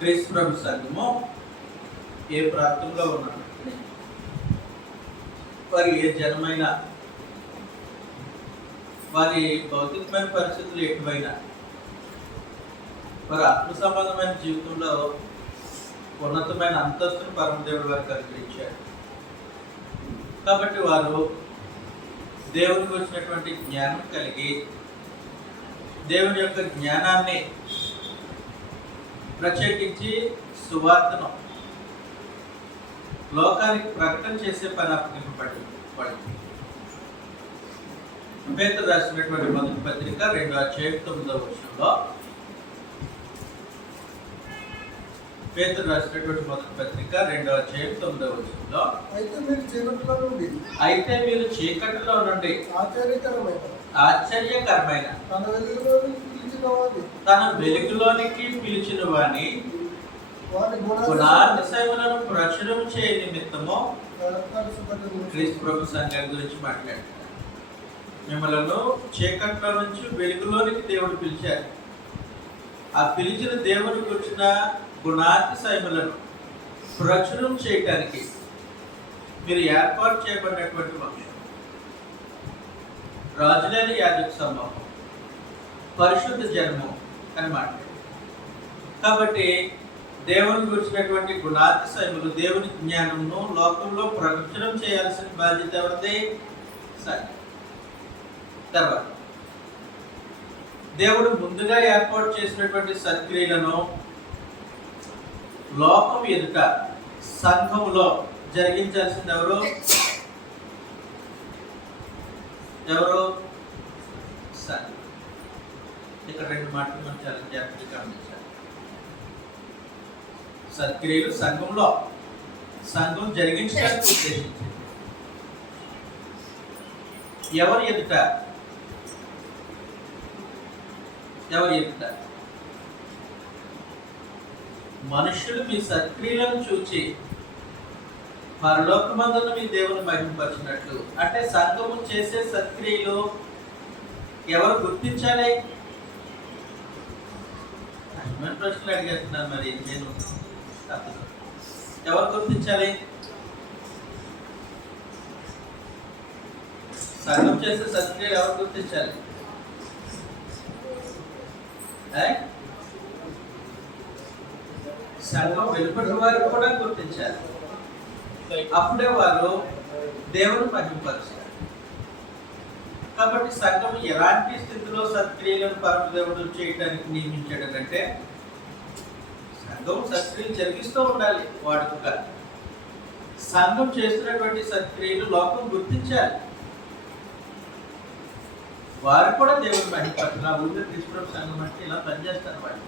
క్రీస్తు ప్రభు సంఘము ఏ ప్రాంతంలో ఉన్నారు, వారి ఏ జనమైనా, వారి భౌతికమైన పరిస్థితులు ఎటువైనా, వారి ఆత్మ సంబంధమైన జీవితంలో ఉన్నతమైన అంతస్తును పరమదేవుడు వారికి అనుగ్రహించారు. కాబట్టి వారు దేవునికి వచ్చినటువంటి జ్ఞానం కలిగి దేవుని యొక్క జ్ఞానాన్ని ప్రత్యేకించి సువార్తను లోకానికి ప్రకటన చేసే పని అప్పగింపబడింది. పేతురు రాసినటువంటి మొదటి పత్రిక 2:9 పేతురు రాసినటువంటి మొదటి పత్రిక 2:9 అయితే మీరు చీకటిలో నుండి ఆశ్చర్యకరమైన తన వెలుగులోనికి పిలిచిన వాని గుణాతిశయములను ప్రచురం చేయ నిమిత్తము క్రీస్తు ప్రభు సంఘం గురించి మాట్లాడుతున్నారు. మిమ్మలను చీకట్లో నుంచి వెలుగులోనికి దేవుడు పిలిచారు. ఆ పిలిచిన దేవునికి వచ్చిన గుణాతిశయములను ప్రచురం చేయటానికి మీరు ఏర్పాటు చేయబడినటువంటి వంశం, రాజులేని యాజక సమూహం, పరిశుద్ధ జన్మం అని మాట్లాడు. కాబట్టి దేవుని గురించినటువంటి గుణాతిశయములు, దేవుని జ్ఞానమును లోకంలో ప్రచురం చేయాల్సిన బాధ్యత ఎవరిది? తర్వాత దేవుడు ముందుగా ఏర్పాటు చేసినటువంటి సత్క్రియలను లోకం ఎదుట సంఘములో జరిగించాల్సింది ఎవరు? సంఘం. ఇక్కడ రెండు మాటలు మనం చాలా జాగ్రత్తగా గమనించాలి. సత్క్రియలు సంఘంలో, సంఘం జరిగించడానికి ఉద్దేశించింది. ఎవరి ఎదుట? మనుషులు మీ సత్క్రియలను చూచి పరలోకమందున మీ దేవుని మహిమపరిచినట్లు. అంటే సంఘము చేసే సత్క్రియలు ఎవరు గుర్తించాలి? ప్రశ్నలు అడిగేస్తున్నాను. మరి నేను ఎవరు గుర్తించాలి? సంఘం చేసే సత్క్రియలు ఎవరు గుర్తించాలి? సంఘం వెలుపటి వారు కూడా గుర్తించాలి. అప్పుడే వారు దేవుని మహిమపరుస్తారు. కాబట్టి సంఘం ఎలాంటి స్థితిలో సత్క్రియలను పరమదేవుడు చేయడానికి నియమించాడంటే, సంఘం సత్క్రియలు జరిగిస్తూ ఉండాలి. వాడుక సంఘం చేస్తున్నటువంటి సత్క్రియలు లోకం గుర్తించాలి. వారు కూడా దేవుని మహిమపరచాలి. ఆ ఊళ్ళో క్రీస్తు సంఘం అంటే ఇలా పనిచేస్తారు. వాళ్ళు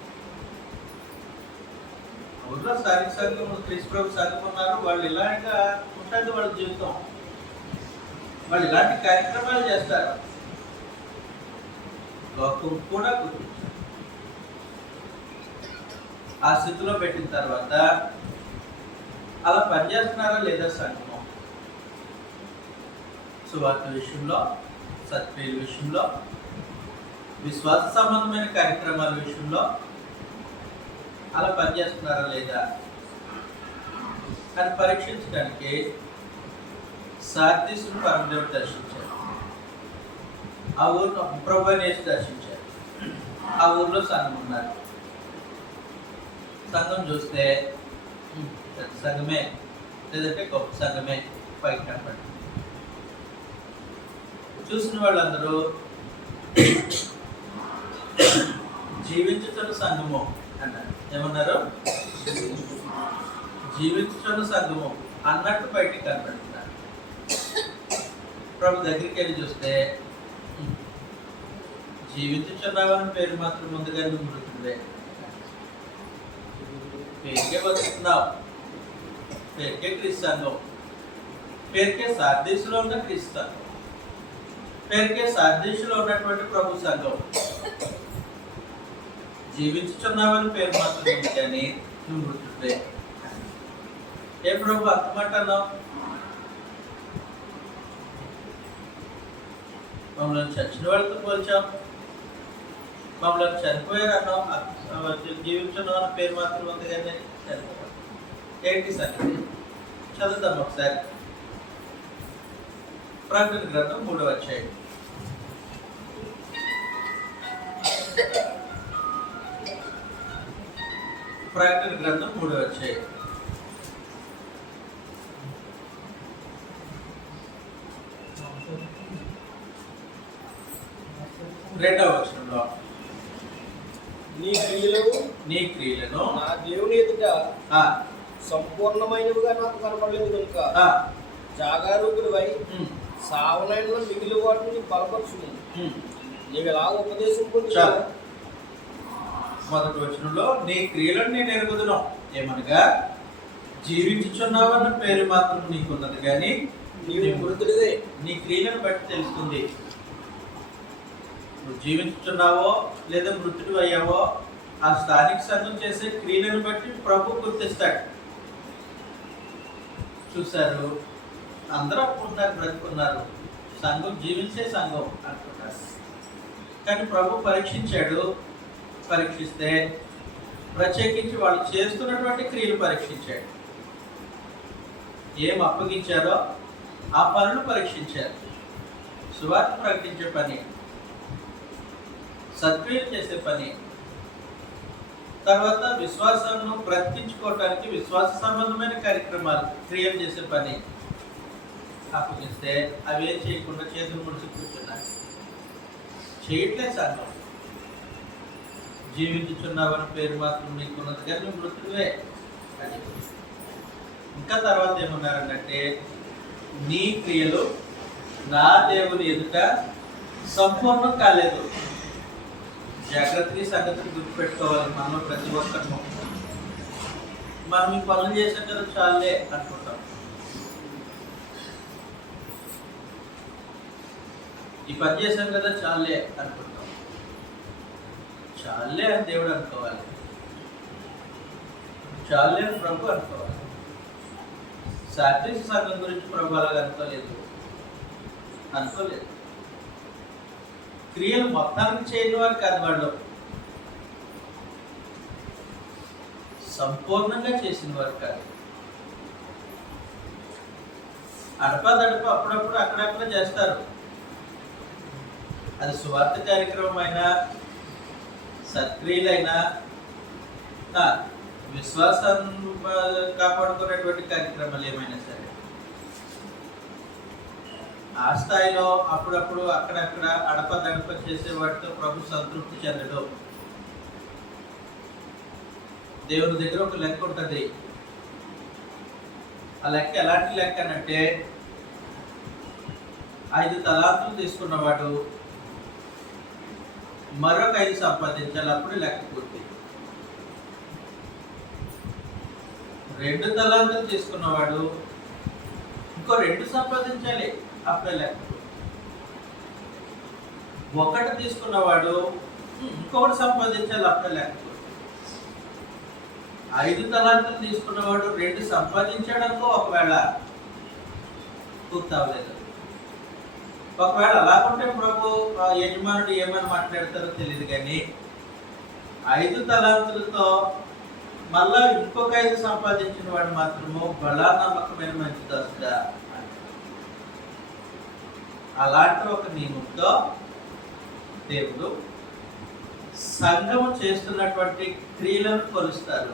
ఊళ్ళో స్థానిక సంఘం, క్రీస్తు సంఘం ఉన్నారు. వాళ్ళు ఇలాగా ఉంటుంది వాళ్ళ జీవితం. వాళ్ళు ఇలాంటి కార్యక్రమాలు చేస్తారు. లోకం కూడా గుర్తించారు. ఆ స్థితిలో పెట్టిన తర్వాత అలా పనిచేస్తున్నారా లేదా సంఘం? సువార్త విషయంలో, సత్క్రియల విషయంలో, విశ్వాస సంబంధమైన కార్యక్రమాల విషయంలో అలా పనిచేస్తున్నారా లేదా అని పరీక్షించడానికి సార్దీసును పరమదేవుడు దర్శించారు. ఆ ఊరిలో ప్రభునేసి దర్శించారు. ఆ ఊర్లో సంఘం ఉన్నారు. సంఘం చూస్తే సంఘమే, లేదంటే గొప్ప సంఘమే పైకి కనపడి చూసిన వాళ్ళందరూ జీవించుతున్న సంఘము అన్నారు. ఏమన్నారు? జీవించుతున్న సంఘము అన్నట్టు బయటికి కనపడుతున్నారు. ప్రభు దగ్గరికి వెళ్ళి చూస్తే జీవించుచున్నావని పేరు మాత్రం ముందుగా నువ్వు మృతుడే, పేరుకే బతుకుతున్నావు, పేరుకే క్రీస్తు సంఘం, పేరుకే సార్దీసులో ఉన్న క్రీస్తు సంఘం, పేరుకే సార్దీసులో ఉన్నటువంటి ప్రభు సంఘం. జీవించుచున్నావని పేరు మాత్రం ఉంది కానీ నువ్వు మృతుడే. ఏ ప్రభు అంతమాట అన్నావు? మమ్మల్ని చచ్చిన వాళ్ళతో పోల్చాం. మమ్మల్ని చనిపోయారు అన్నాం, జీవించున్నాం అన్న పేరు మాత్రం ఉంది కానీ చనిపోయారు. ఏంటి సంగతి? చదువుతాం ఒకసారి. ప్రకటన గ్రంథం 3వ అధ్యాయం. ప్రకటన గ్రంథం 3వ అధ్యాయం. 2వ వచనంలో నీ క్రియలను నా దేవుని ఎదుట సంపూర్ణమైనవిగా నాకు కనపడలేదు కనుక జాగారూకుడివై సావనైన మిగిలిన వాటిని బలపరచును. నీవు ఎలా ఉపదేశం పొందుతావు? మొదటి వచనంలో నీ క్రియలను నేను ఎరుగుదును, ఏమనగా జీవించుచున్నావన్న పేరు మాత్రం నీకున్నది కానీ నీవు మృతుడివే. నీ క్రియలను బట్టి తెలుస్తుంది. నువ్వు జీవించుచున్నావో లేదా మృతుడు అయ్యావో ఆ స్థానిక సంఘం చేసే క్రియలను బట్టి ప్రభు గుర్తిస్తాడు. చూశారు, అందరూ అనుకుంటున్నారు బ్రతుకున్నారు, సంఘం జీవించే సంఘం అనుకుంటారు. కానీ ప్రభు పరీక్షించాడు. పరీక్షిస్తే ప్రత్యేకించి వాళ్ళు చేస్తున్నటువంటి క్రియలు పరీక్షించాడు. ఏం అప్పగించారో ఆ పనులు పరీక్షించారు. సువార్త ప్రకటించే పని, సత్క్రియలు చేసే పని, తర్వాత విశ్వాసాలను బ్రతికించుకోవటానికి విశ్వాస సంబంధమైన కార్యక్రమాలు, క్రియలు చేసే పని అప్పగిస్తే అవి ఏం చేయకుండా చేతులు ముడిచి కూర్చున్నారు. చేయట్లేదు సంఘం. జీవించుచున్నావని పేరు మాత్రం నీకున్నది కానీ నువ్వు మృతుడివే అని. ఇంకా తర్వాత ఏమన్నారంటే నీ క్రియలు నా దేవుని ఎదుట సంపూర్ణం కాలేదు. జాగ్రత్తగా సంగతిని గుర్తుపెట్టుకోవాలి. మనం ప్రతి ఒక్కరు మనం ఈ పనులు చేసాం కదా చాలే అనుకుంటాం. ఈ పని చేసాం కదా చాలే అనుకుంటాం. చాలే అని దేవుడు అనుకోవాలి, చాలే అని ప్రభు అనుకోవాలి. సాత్విక సంఘం గురించి ప్రభు అలాగ అనుకోలేదు. క్రియలు మొత్తానికి చేయని వారు కాదు, వాళ్ళు సంపూర్ణంగా చేసిన వారు కాదు. అడపాదడప అప్పుడప్పుడు అక్కడక్కడ చేస్తారు. అది సువార్త కార్యక్రమం అయినా, సత్క్రియలైనా, విశ్వాసాన్ని కాపాడుకునేటువంటి కార్యక్రమాలు ఏమైనా సరే ఆ స్థాయిలో అప్పుడప్పుడు అక్కడక్కడ అడపదడప చేసే వాటితో ప్రభు సంతృప్తి చెందడం. దేవుని దగ్గర ఒక లెక్క ఉంటుంది. ఆ లెక్క ఎలాంటి లెక్క అంటే 5 తలాంతులు తీసుకున్నవాడు మరొక 5 సంపాదించాలి, అప్పుడు లెక్క పూర్తి. 2 తలాంతులు తీసుకున్నవాడు ఇంకో 2 సంపాదించాలి, అప్పుడే లెక్క పూర్తి. 1 తీసుకున్నవాడు ఇంకొకటి సంపాదించాలి, అప్పుడే లెక్క పూర్తి. 5 తలాంతులు తీసుకున్నవాడు 2 సంపాదించాడనుకో, ఒకవేళ పూర్తి అవ్వలేదు. ఒకవేళ అలాగుంటే ప్రభు యజమానుడు ఏమని మాట్లాడతారో తెలియదు, కానీ 5 తలాంతులతో మళ్ళా ఇంకొక 5 సంపాదించిన వాడు మాత్రము బలా నమ్మకమైన మంచి దాసుడా. అలాంటి ఒక నియమంతో దేవుడు సంఘము చేస్తున్నటువంటి క్రియలను కొలుస్తారు.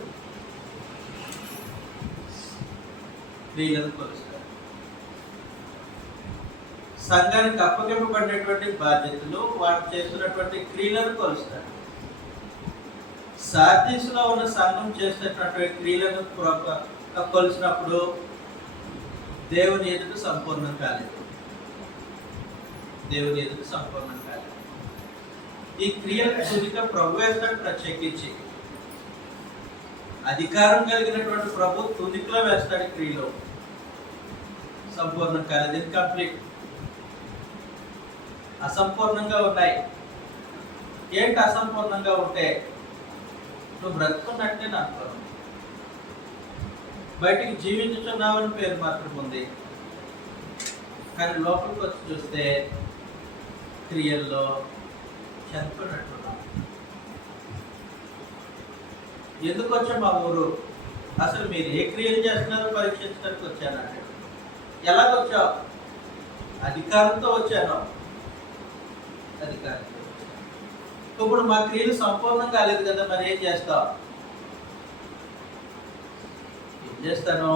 సంఘానికి అప్పగింపబడినటువంటి బాధ్యతలు, వారు చేస్తున్నటువంటి క్రియలను కొలుస్తారు. సార్దీసులో ఉన్న సంఘం చేస్తున్నటువంటి క్రియలను కొలిసినప్పుడు దేవుని ఎదుట సంపూర్ణం కాలేదు. ఈ క్రియల సూచిక ప్రభు వేస్తాడు. ప్రత్యేకించి అధికారం కలిగినటువంటి ప్రభు తుదికలో వేస్తాడు. క్రియలో సంపూర్ణం కాలేదు, ఇన్కంప్లీట్, అసంపూర్ణంగా ఉన్నాయి. ఏంటి అసంపూర్ణంగా ఉంటే? నువ్వు బ్రతుకున్నట్టే నాకు బయటికి జీవించుచున్నావని పేరు మాత్రం ఉంది, కానీ లోపలికి వచ్చి చూస్తే క్రియల్లో చనిపోయినట్టున్నావు. ఎందుకు వచ్చా మా ఊరు, అసలు మీరు ఏ క్రియలు చేస్తున్నారో పరీక్షించడానికి వచ్చాను అంటే, ఎలాగొచ్చావు? అధికారంతో వచ్చాను. అధికారంతో. ఇప్పుడు మా క్రియలు సంపూర్ణం కాలేదు కదా, మరి ఏం చేస్తావు? ఏం చేస్తాను?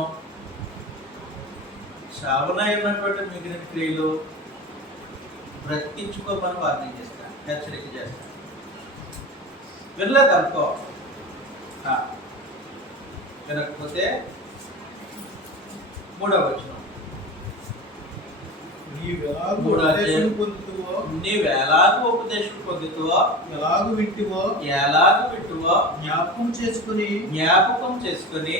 శావనాయి ఉన్నటువంటి మిగిలిన క్రియలు బ్రతికించుకోమని వార్నింగ్ చేస్తాను, హెచ్చరిక చేస్తాను. వినలేదు అనుకో, వినకపోతే 3వ వచనం, నీవెలాగు ఉపదేశం పొందుతువో, ఎలాగు వింటివో జ్ఞాపకం చేసుకుని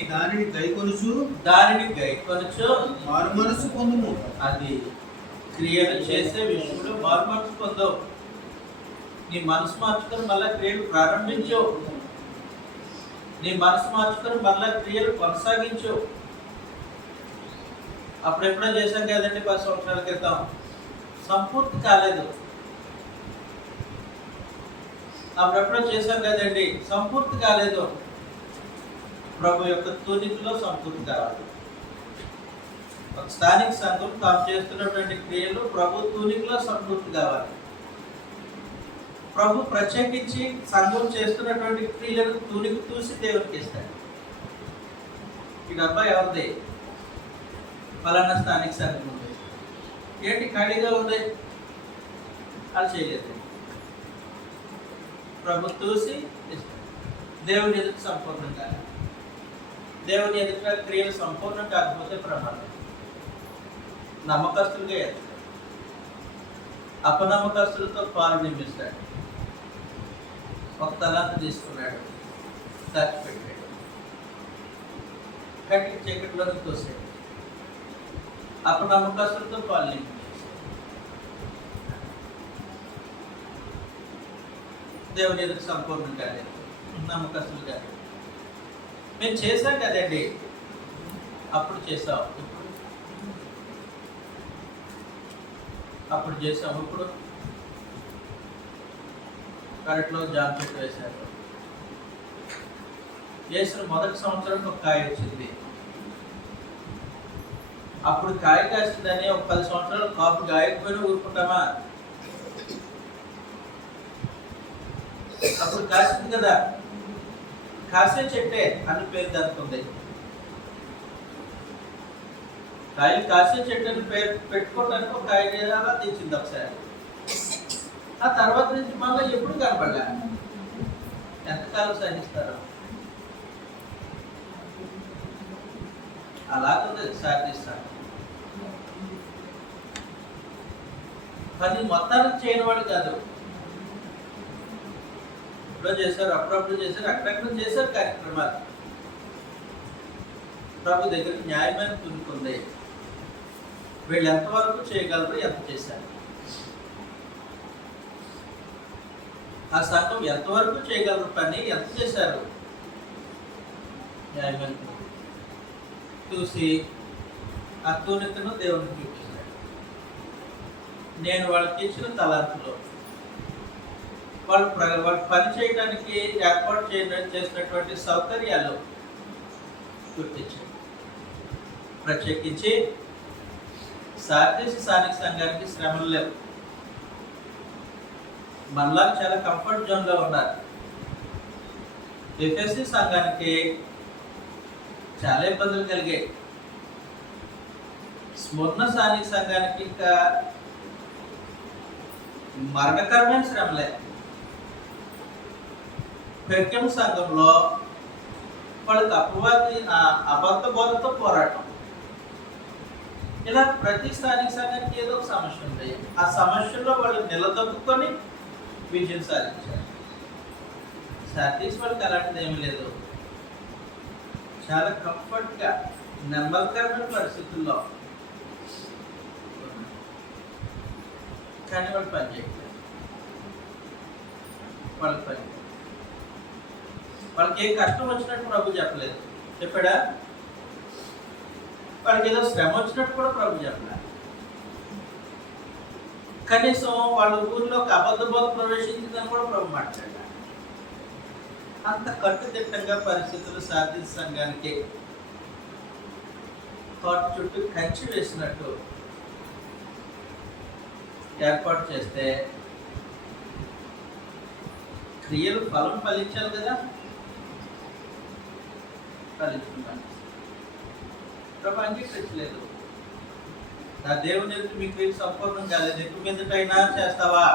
దానిని గైకొనుచు మారు మనసు పొందుము. అది క్రియలు చేసే విషయంలో మారు మనసు పొందవు. నీ మనసు మార్చుకొని మళ్ళా క్రియలు ప్రారంభించు. నీ మనసు మార్చుకొని మళ్ళా క్రియలు కొనసాగించు. అప్పుడెప్పుడో చేశాం కదండి 10 సంవత్సరాల క్రితం, సంపూర్తి కాలేదు. అప్పుడెప్పుడో చేశాం కదండి, సంపూర్తి కాలేదు. ప్రభు యొక్క తూనికలో సంపూర్తి కావాలి. ఒక స్థానిక సంఘం తాము చేస్తున్నటువంటి క్రియలు ప్రభు తూనికలో సంపూర్తి కావాలి. ప్రభు ప్రత్యేకించి సంఘం చేస్తున్నటువంటి క్రియలను తూనిక చూసి దేవునికి ఇస్తాడు. ఈ డబ్బా ఎవరిది? ఫలానా స్థానిక సంఘం ఉంది. ఏంటి ఖాళీగా ఉంది? అది చేయలేదు. ప్రభు చూసి ఇస్తాడు. దేవుని ఎదుట సంపూర్ణం కాదు. దేవుని ఎదుట క్రియలు సంపూర్ణం కాకపోతే ప్రమాదం. నమ్మకస్తులుగా ఎత్తాడు, అపనమ్మకస్తులతో పాలు నింపిస్తాడు. ఒక తలాంత తీసుకున్నాడు, దాచి పెట్టాడు, కట్టి చీకట్లోకి తోసాడు. అపనమ్మకస్తులతో పాలు నింపించేస్తాడు. దేవుని ఎదుట సంపూర్ణం కాలేదు, నమ్మకస్తులు కాదు. మేము చేశాం కదండి, అప్పుడు చేసాం, అప్పుడు చేసాము. ఇప్పుడు కరెక్ట్లో జామ్ చెట్టు వేశారు. వేసిన మొదటి సంవత్సరం ఒక కాయ వచ్చింది. అప్పుడు కాయ కాసిందని ఒక 10 సంవత్సరాలు కాపు కాయకపోయినా ఊరుకుంటామా? అప్పుడు కాసింది కదా, కాసే చెట్టే అని పేరు దానికి ఉంది. కాయలు కాసే చెట్టు అని పేరు పెట్టుకోవడానికి ఒక కాయ అలా తెచ్చింది ఒకసారి. ఆ తర్వాత నుంచి మళ్ళీ ఎప్పుడు కనపడలే. ఎంతకాలం సహిస్తారు? అలాగే సాధిస్తారు. పని మొత్తానికి చేయని వాడు కాదు. ఇప్పుడు చేశారు, అప్పుడప్పుడు చేశారు, అక్కడక్కడ చేశారు కార్యక్రమాలు. ప్రభు దగ్గర న్యాయమైన తునుకుంది. వీళ్ళు ఎంతవరకు చేయగలరు, ఎంత చేశారు? ఆ సంఘం ఎంతవరకు చేయగలరు, పని ఎంత చేశారు? న్యాయమైన చూసి ఆ తూనికను దేవునికి చూపిస్తాడు. నేను వాళ్ళకి ఇచ్చిన తలాంతులో వాళ్ళు పని చేయడానికి ఏర్పాటు చేసినటువంటి సౌకర్యాలు గుర్తించాడు. ప్రత్యేకించి సార్దీస్ స్థానిక సంఘానికి శ్రమలు లేవు. మనలా చాలా కంఫర్ట్ జోన్లో ఉన్నారు. ఎఫెసీ సంఘానికి చాలా ఇబ్బందులు కలిగాయి. స్మరణ స్థానిక సంఘానికి ఇంకా మరణకరమైన శ్రమలే. పెర్గము సంఘంలో వాళ్ళకి అపవాది అబద్ధ బోధతో పోరాటం. ఇలా ప్రతి స్థానిక సంఘానికి ఏదో ఒక సమస్య ఉంది. ఆ సమస్యలో వాళ్ళు నిలదొక్కుని విజయం సాధించారు. సార్దీస్ వాళ్ళకి అలాంటిది ఏమీ లేదు. చాలా కంఫర్ట్గా నమ్మకరమైన పరిస్థితుల్లో కానీ వాళ్ళు పని చేయట్లేదు. వాళ్ళకి పని వాళ్ళకి ఏ కష్టం వచ్చినట్టు ప్రభు చెప్పలేదు. చెప్పాడా? వాళ్ళకి ఏదో శ్రమ వచ్చినట్టు కూడా ప్రభు చెప్పలేదు. కనీసం వాళ్ళ ఊరిలోకి అబద్ధ బోధ ప్రవేశించిందని కూడా ప్రభు మాట్లాడారు. అంత కట్టుదిట్టంగా పరిస్థితులు సాధించ సంఘానికి తోట చుట్టూ కంచి వేసినట్టు ఏర్పాటు చేస్తే క్రియలు ఫలం ఫలించాలి కదా. ఫలించుకుంటాను ప్రభు అంగీకరించలేదు. నా దేవుని ఎదుట మీ క్రియలు సంపూర్ణం కాలేదు, ఎక్కువ మీదటైనా చేస్తావా,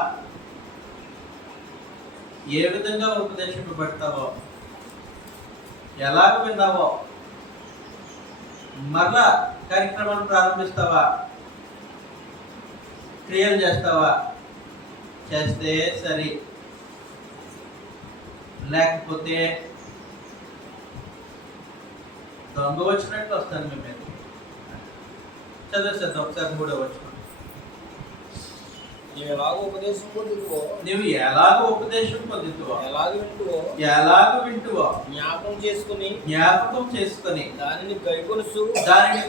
ఏ విధంగా ఉపదేశింపబడతావో, ఎలాగ విన్నావో, మరలా కార్యక్రమాలు ప్రారంభిస్తావా, క్రియలు చేస్తావా, చేస్తే సరి, లేకపోతే దొంగ వచ్చినట్టు వస్తాను మీ మీద. చదివేసేద్దాం ఒకసారి 3వ వచనం. నీవు ఎలాగ ఉపదేశం పొందుతువో, నువ్వు ఎలాగ ఉపదేశం పొందుతువో, ఎలాగ వింటువో జ్ఞాపకం చేసుకొని దానిని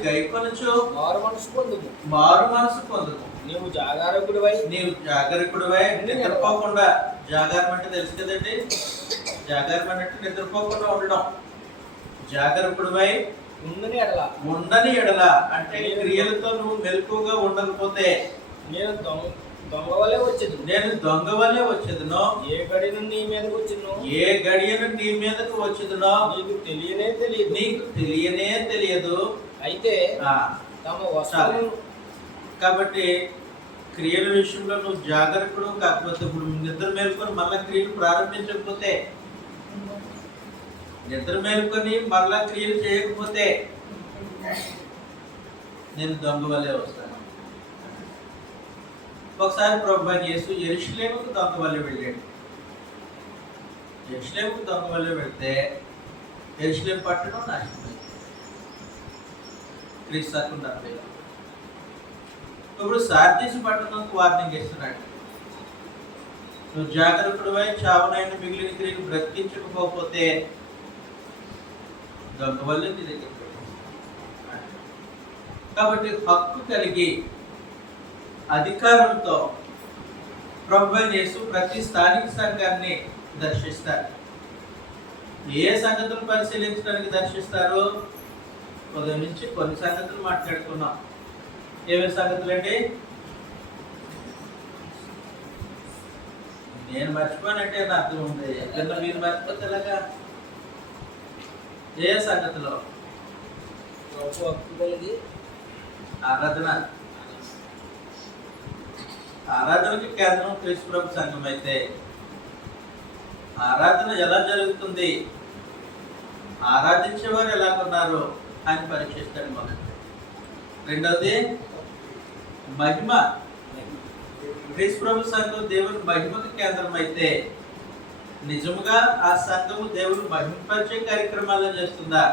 గైకొనుచు మారు మనసు పొందుము. నీవు జాగారకుడివై నిద్రపోకుండా, జాగారం అంటే తెలుసు కదండి, జాగారం అంటే నిద్రపోకుండా ఉండడం. జాగరకుడివై ఉండని ఎడల అంటే క్రియలతో నువ్వు మెలకుగా ఉండకపోతే నేను దొంగ వలె వచ్చేదను. ఏ గడియను నీ మీదకు వచ్చేదనో నీకు తెలియనే తెలియదు. అయితే తమ వస్త్రాలు. కాబట్టి క్రియల విషయంలో నువ్వు జాగరకుడు కాకపోతే, ఇప్పుడు నిద్ర మేలుకొని మళ్ళా క్రియలు ప్రారంభించకపోతే, నిద్ర మేలుకొని మరలా క్రియలు చేయకపోతే నేను దొంగ వలె వస్తాను. ఒకసారి ప్రభువైన యేసు యెరూషలేముకు దొంగ వలె వెళ్ళాడు. యెరూషలేముకు దొంగ వలె వెళ్తే యెరూషలేం పట్టణం నాశనమైంది. క్రీస్తు 40. ఇప్పుడు సార్దీసు పట్టణంకు వార్నింగ్ ఇస్తున్నాడు. నువ్వు జాగరూకుడివై చావునైన మిగిలిన క్రియలు బ్రతికించకపోతే దొంగ వల్లే నీ దగ్గర. కాబట్టి హక్కు కలిగి అధికారంతో ప్రభువైన యేసు ప్రతి స్థానిక సంఘాన్ని దర్శిస్తారు. ఏ సంగతులు పరిశీలించడానికి దర్శిస్తారు? ఉదయం నుంచి కొన్ని సంగతులు మాట్లాడుకున్నాం. ఏమేమి సంగతులు అండి? నేను మర్చిపోయినట్టే నా అర్థం ఉంది. ఎక్కడ మీరు మర్చిపోతే ఎలాగా? ఏ సంగతిలో? ఆరాధనకి కేంద్రం క్రీస్తు ప్రభు సంఘం అయితే ఆరాధన ఎలా జరుగుతుంది, ఆరాధించేవారు ఎలా ఉన్నారు అని పరీక్షిస్తాడు మొదటి. రెండవది మహిమ. క్రీస్తు ప్రభు సంఘం దేవుని మహిమకు కేంద్రం అయితే నిజముగా ఆ సంఘము దేవుని మహిమపరిచే కార్యక్రమాలను చేస్తుందా,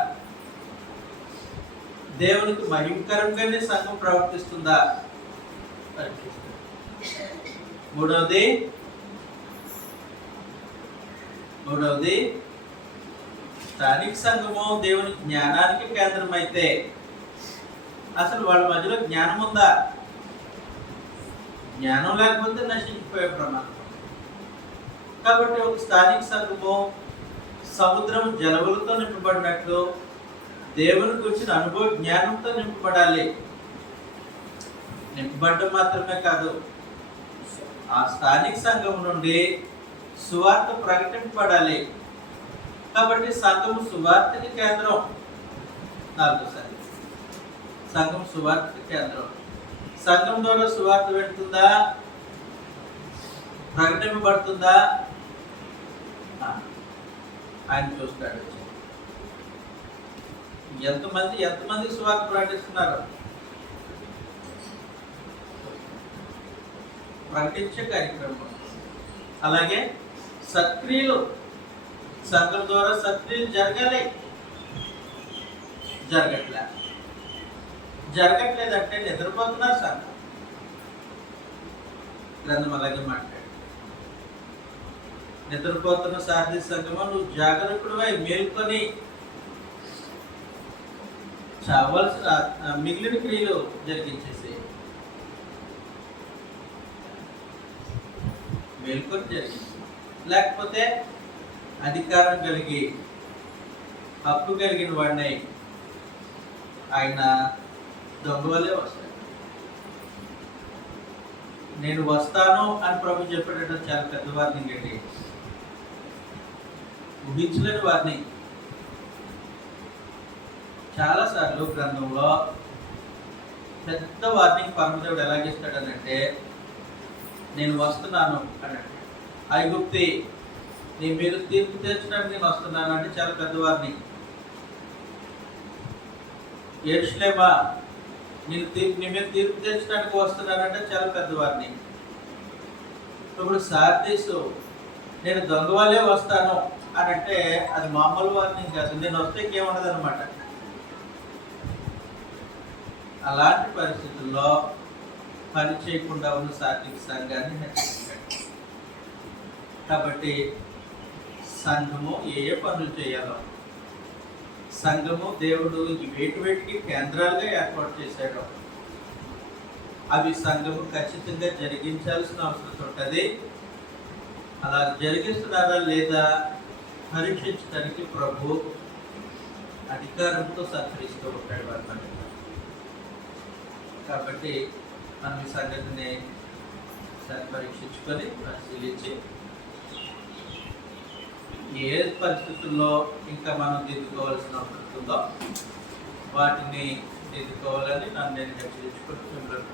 దేవునికి మహిమకరంగానే సంఘం ప్రవర్తిస్తుందా పరీక్షిస్తుంది. మూడవది స్థానిక సంఘము దేవుని జ్ఞానానికి కేంద్రం అయితే అసలు వాళ్ళ మధ్యలో జ్ఞానం ఉందా? జ్ఞానం లేకపోతే నశించిపోయే ప్రమాదం. కాబట్టి ఒక స్థానిక సంఘము సముద్రం జలవులతో నింపబడినట్లు దేవుని గురించిన అనుభవ జ్ఞానంతో నింపబడాలి. నింపబడటం మాత్రమే కాదు, ఆ స్థానిక సంఘం నుండి సువార్త ప్రకటింపబడాలి. కాబట్టి సంఘము సువార్తకి కేంద్రం. 4వ సంఘం సువార్తకి కేంద్రం. సంఘం ద్వారా సువార్త వెళ్తుందా, ప్రకటింపబడుతుందా ఆయన చూస్తాడు. ఎంతమంది సువార్త ప్రకటిస్తున్నారు? ప్రకటించే కార్యక్రమం. అలాగే సత్క్రియలు, సంఘం ద్వారా సత్క్రియలు జరగాలి. జరగట్లేదంటే నిద్రపోతున్నారు సంఘం. గ్రంథం అలాగే మాట్లాడు. నిద్రపోతున్న సార్థి సంఘమా, నువ్వు జాగరూకుడివై మేల్కొని చావాల్సిన మిగిలిన క్రియలు జరిగించేసి మేల్కొని జరిగించి, లేకపోతే అధికారం కలిగి హక్కు కలిగిన వాడిని ఆయన దొంగ వల్లే వస్తాడు. నేను వస్తాను అని ప్రభు చెప్పేటట్టు చాలా పెద్ద వార్నింగ్ అండి, ఊహించలేని వార్నింగ్. చాలాసార్లు గ్రంథంలో పెద్ద వార్నింగ్ పరమదేవుడు ఎలాగిస్తాడనంటే, నేను వస్తున్నాను అన్నాడు. ఐగుప్తి నీ మీద తీర్పు తీర్చడానికి నేను వస్తున్నాను అంటే చాలా పెద్ద వార్నింగ్. యెరూషలేమా నీ మీద తీర్పు తీర్చడానికి వస్తున్నానంటే చాలా పెద్ద వార్నింగ్. ఇప్పుడు సార్దీసు నేను దొంగ వల్లే వస్తాను అని అంటే అది మామూలు వార్నింగ్ కాదు. నేను వస్తే ఇంకేముండదు అనమాట. అలాంటి పరిస్థితుల్లో పని చేయకుండా ఉన్న సాత్విక సంఘాన్ని హెచ్చరించాడు. కాబట్టి సంఘము ఏ పనులు చేయాలో, సంఘము దేవుడు వేటికి కేంద్రాలుగా ఏర్పాటు చేశాడో అవి సంఘము ఖచ్చితంగా జరిగించాల్సిన అవసరం ఉంటుంది. అలా జరిగిస్తున్నారా లేదా పరీక్షించడానికి ప్రభు అధికారంతో సహకరిస్తూ ఉంటాడు అన్నమాట. కాబట్టి మనం ఈ సంగతిని పరీక్షించుకొని పరిశీలించి ఏ పరిస్థితుల్లో ఇంకా మనం దిద్దుకోవాల్సిన అవసరం ఉందో వాటిని దిద్దుకోవాలని నన్ను నేను హెచ్చరించుకుంటూ మిమ్మల్ని